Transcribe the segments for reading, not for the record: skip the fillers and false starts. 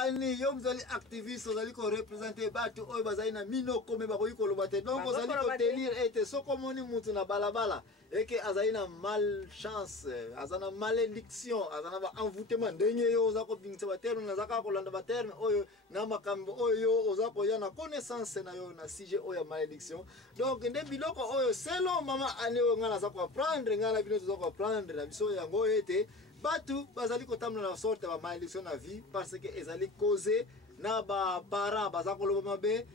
ani yo mzali activiste ozali ko représenter batu oyo bazali na minoko me bakoki koloba te donc ozali ko tenir ete soko moni mutu na balabala eke azali na malchance azana malédiction azana ba envoûtement ndenge yo oza ko bingisa ba terme na zaka ko landa ba terme oyo na makambo oyo oza ko ya na connaissance na yo na sujet oyo malédiction donc nde biloko oyo selon mama ani oyo ngana za ko apprendre ngana bino za ko apprendre na biso yango ete batu bazali kotamna na sorte ba malédiction na vie parce que ezali causé na ba parents baza koloba mabe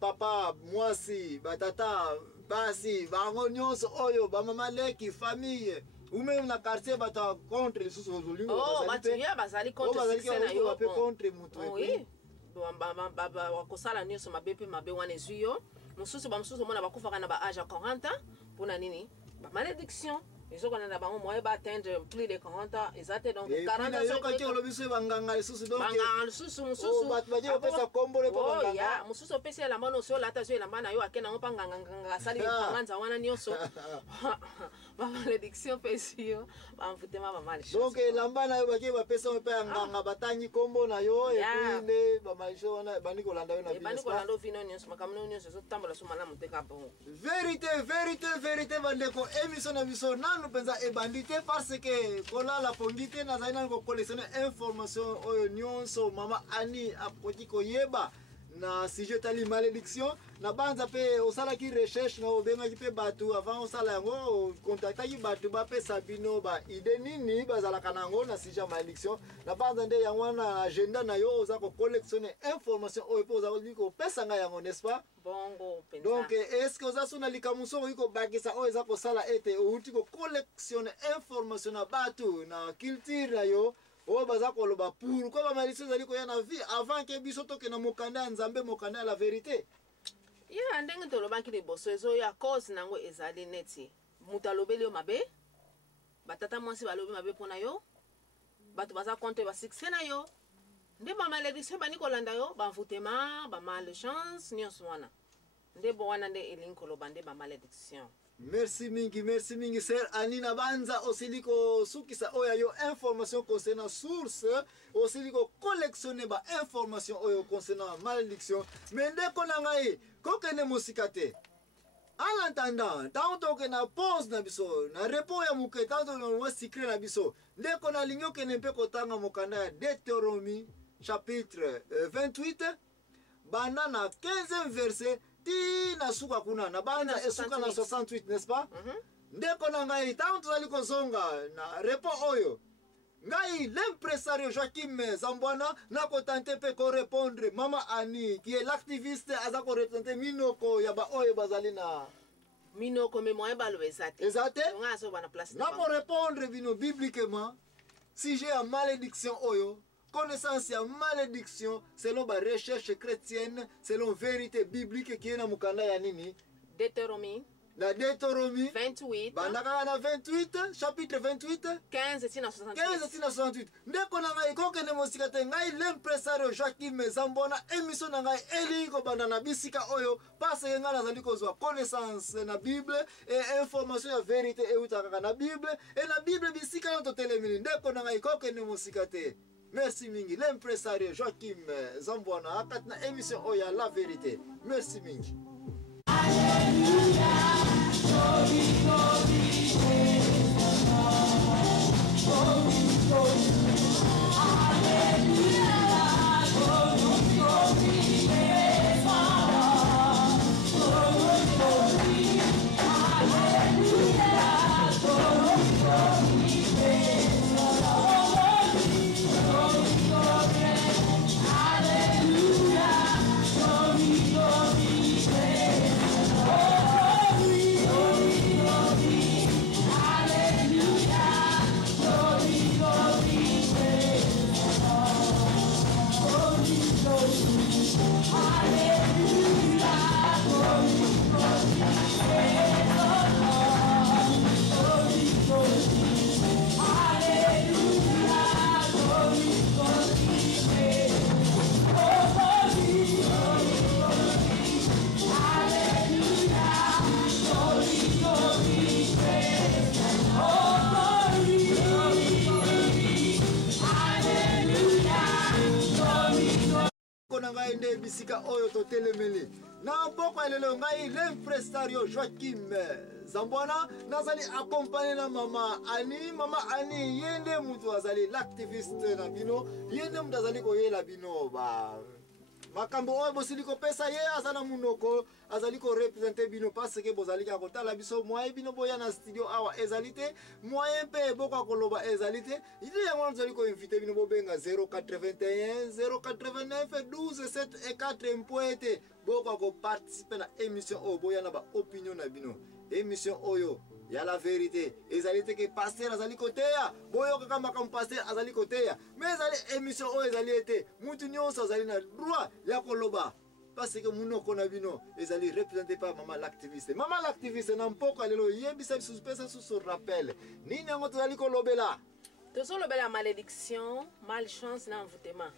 papa mwasi batata basi bango nyonso oyo ba mama leki famille ou même na quartier bata contre les sous ozolungo bazali contre mutu oui ba wakosala nyonso mabepe mabe wana ezuyo mususu mona bakufaka na ba âge à 40 ans pona nini ba malédiction ils ont atteindre plus de 40 ans. Ils ont donc 40 ans. Nous pensons bandité parce que kola la pongité na zaina ko collectionner information oyo nyonso mama ani akoti ko yeba na sujet tali malédiction na banza pe osala ki recherche na obenga ki pe batu avant osala yango contacta ki batu ba pe sabino ba ide nini bazala kanango na sujet malédiction na banza nde yango na agenda na yo oza ko collectionner information oyo pe oza ko pesa nga yango n'est-ce pas bongo penza. Donc est-ce que oza sona likamuso ko bakisa oyo za ko sala ete outi ko collectionner information na batu na culture na yo o baza ko loba pour ko ba malisi zali ko yana vie avant que biso to ke na mokanda nzambe mokanda la vérité ya ndenge to loba ki liboso ezo ya cause nango ezali neti mutalobeli yo mabe batata mwasi balobi mabe pona yo batu baza contre ba succès na yo nde ba malédiction bani kolanda yo ba envoûtement ba malchance nyonso wana nde bo wana nde elinko loba nde ba malédiction. Merci mingi sir Anina banza osiliko sukisa oya yo information concernant source osiliko collectionner ba information oyo concernant malédiction mais nde konanga ko kene musikate en attendant tant que na pause na biso na repos ya muke tant na secret na biso nde kona lingo kene mpe kotanga mokanda ya Deutéronomie chapitre 28 bana na 15e verset ti na suka kuna na banda esuka na 68 n'est-ce pas ndeko na ngai tant tozali kozonga na repo oyo ngai l'impresario Joachim Zambwana na ko tenter pe ko répondre mama Ani qui est l'activiste aza ko représenter minoko ya ba oyo bazali na minoko me moye balo ezate nga so bana place na ko répondre bino bibliquement si j'ai une malédiction oyo connaissance ya malédiction selon ba recherche chrétienne selon vérité biblique qui est na mukanda ya nini Deutéronomie la Deutéronomie 28 bandaka na 28 chapitre 28 15 tina 68 ndeko na ngai ko kene mosikate ngai l'impresario Joachim Zambona émission na ngai eliko banda na bisika oyo parce que ngai nazali kozwa connaissance na Bible et information ya vérité e utaka na Bible et na Bible bisika na totelemini ndeko na ngai ko kene mosikate. Merci mingi l'impresario Joachim Zambwana akatna émission oya la vérité. Merci mingi. Alléluia. bandeko na ngai nde bisika oyo totelemeli na mboka elelo ngai l'impresario Joachim Zambwana nazali accompagné na mama Ani yende mutu azali l'activiste na bino yende mutu azali koyela bino ba makambo oyo bosili kopesa ye azana munoko azali ko représenter bino parce que bozali ka kotala biso moyen bino boya na studio awa ezalité moyen pe boko koloba ezalité ide yango nzali ko inviter bino bobenga 081 089 12 7 et 4 mpoete boko ko participer na émission oyo boya na ba opinion na bino émission oyo ya la vérité ezalité que pasteur azali koteya boyo kama comme pasteur azali koteya mais ezali émission oyo ezali été mutu nyonso azali na droit ya koloba parce que munoko na bino ezali représenté par maman l'activiste na mpoko lelo yebisa biso pesa sous rappel nini yango tozali kolobela tozolobela malédiction malchance na envoûtement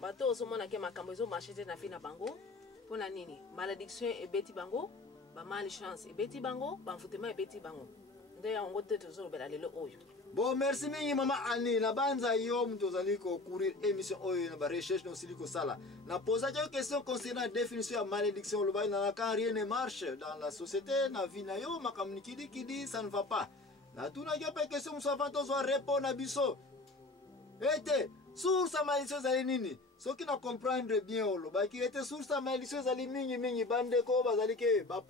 bato ozomona ke makambo ezomarche te na fi na bango mpona nini malédiction ebeti bango ba malchance ebeti bango ba envoûtement ebeti bango nde yango te tozolobela lelo oyo. Bon, merci mingi mama Ani na banza yo mtu ozali ko courir émission oyo na ba recherche no siliko sala na posa une question concernant la définition de malédiction le bail na quand rien ne marche dans la société na vie na yo makamni kidi ça ne va pas na tuna yo pe question msava tozo répondre na biso ete source ya malédiction zali nini soki na comprendre bien olo ba ki ete source ya malédiction zali mingi bande ko bazali ke ba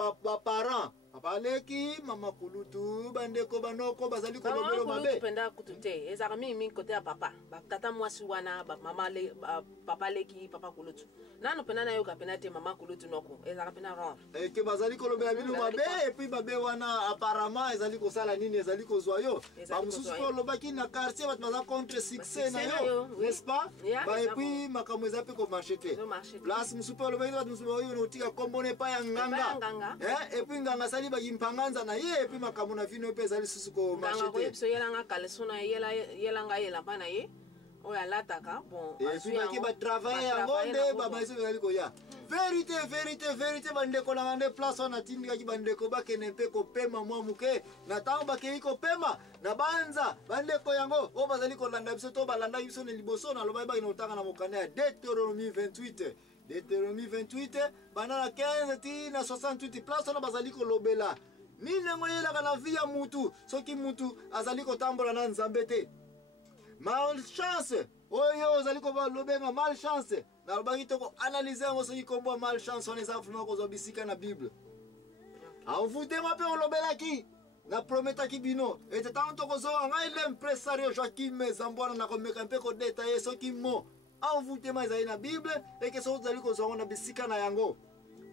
parents papa leki mama kulutu bandeko banoko bazali ko lobelo mabe penda kutute ezaka mingi kote ya papa ba tata mwasi wana ba mama le papa leki papa kulutu nano pena na yo ka pena te mama kulutu noko ezaka pena ron ke bazali ko lobela bino mabe et puis babe wana apparemment ezali ko sala nini ezali ko zwa yo ba mususu ko lobaki na quartier bat baza contre succès na yo n'est-ce pas ba et puis makambo ezape ko marcher place mususu ko lobaki bat mususu yo notika kombone pa ya nganga et puis nganga sali ba impanganza na ye et puis makambo na vino pe ezali susu ko marcher te so yelanga kalesona yelanga yela bana ye oya lataka bon et puis baki ba travailler ngonde baba iso ezali ko ya vérité bandeko na ngande place on atindika ki bandeko bakene mpe ko pema mwa muke na tango bakei ko pema na banza bandeko yango o bazali ko landa biso to balanda biso ne liboso na loba ba inotanga na mokanda ya Deutéronomie 28 banana 15 ti na 68 place on bazali ko lobela nini ngo yela na vie ya mutu soki mutu azali ko tambola na nzambe te malchance oyo ozali ko lobenga malchance na lobangi to ko analyser ngo soki kombo malchance on eza vraiment ko zobisika na Bible envoûtement pe on lobelaki na prometaki bino ete tanto ko zo ngai l'impresario Joachim Zambwana na ko meka mpe ko détailler soki mo envoûtement ezali na Bible et que so zali ko zo na bisika na yango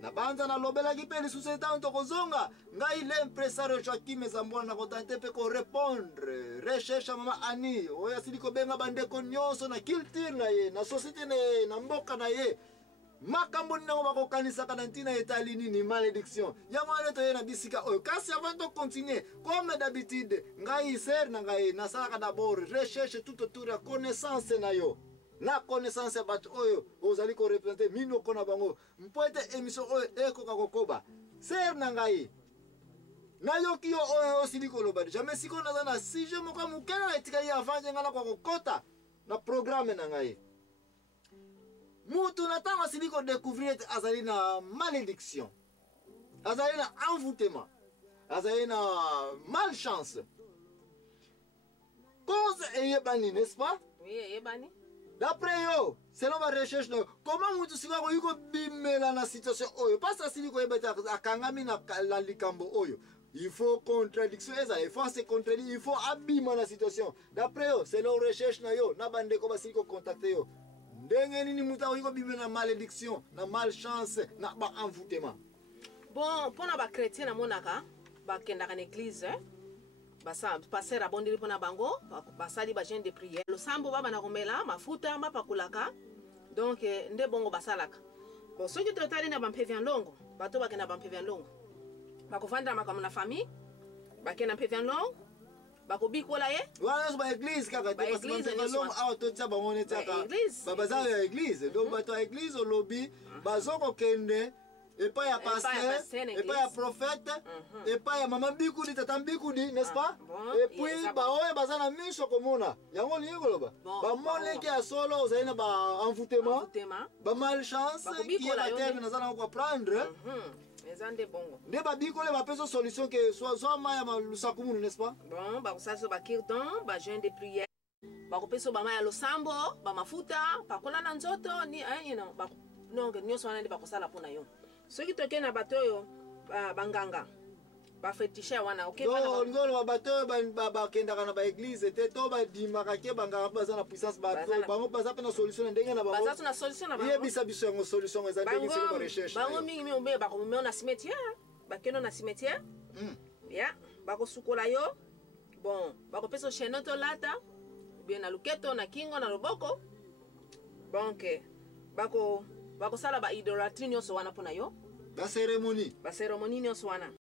na banza na lobelaki pe lisusu tanto ko zonga ngai l'impresario Joachim Zambwana na ko tenter pe ko répondre recherche mama Ani oya sili ko benga bandeko nyonso na culture na ye na société na mboka na ye makambo nango bakokanisa kana ntina etali nini malédiction yango ane toye na bisika oyo kasi avant de continuer comme d'habitude ngai ser na ngai nasalaka d'abord recherche tout autour ya connaissance na yo na connaissance ya bato oyo ozali ko représenter minoko na bango mpoete émission oyo ekoka kokoba ser na ngai nayoki yo oyo osili koloba jamais siko naza na sujet moko mokena na etikali avant ngana kwa kokota na programme na ngai mutu na tango asili ko découvrir azali na malédiction azali na envoûtement azali na malchance cause eyebani n'est-ce pas oui eyebani d'après yo selon ma recherche comment mutu siko ko yuko bimela na situation oyo pas asili ko yebeta akangami na la likambo oyo il faut contradiction il faut se contredire il faut abima la situation d'après yo selon recherche na yo na bande ko basili ko contacter yo ndenge nini muta ko bimela na malédiction na malchance na ba envoûtement bon pona ba chrétien na monaka ba kenda na église basa passer abondeli pona bango basali ba jeune de prière lo sambo baba na komela mafuta mapakulaka donc nde bongo basalaka bon soki totali na bampevi longo bato bakenda bampevi longo bakofanda makambo na famille bakenda mpevi longo bakobikola ye wana ba église kaka te parce que longo awa to tsa bango ne tsaka baba za ya église donc bato ya église olobi bazoko kende epai ya pasteur, epai ya prophète, epai ya mama bikudi, tata bikudi, n'est-ce pas? Et puis ba oyo baza na miso komona. Yango lingi koloba. Ba moleke ya solo ozali ba envoûtement, ba malchance qui est la terre na zana ko prendre. Ezande bongo. Nde ba bikole ba peso solution que soit maya lusakumu, n'est-ce pas? Bon, ba kosaso ba kirdan, ba jeûne de prière. Ba kopeso ba maya losambo, ba mafuta, pa kola na nzoto ni you know, ba nonge nyoso wana ndi ba kosala pona yo. Soki toke na bato yo banganga ba fetisha wana okay bana ngolo bato ba kenda kana ba église te to ba dimaka ke banganga baza na puissance ba bango baza pe na solution ndenge na bango baza na solution na bango ye bisa biso ngo solution eza ndenge c'est ko recherche bango mingi mi ombe ba ko na cimetière ba keno na cimetière ya ba ko sukola yo bon ba ko peso chenoto lata bien na luketo na kingo na loboko bonke ba ko sala ba idolatrie nyonso wana pona yo ba cérémonie nyonso wana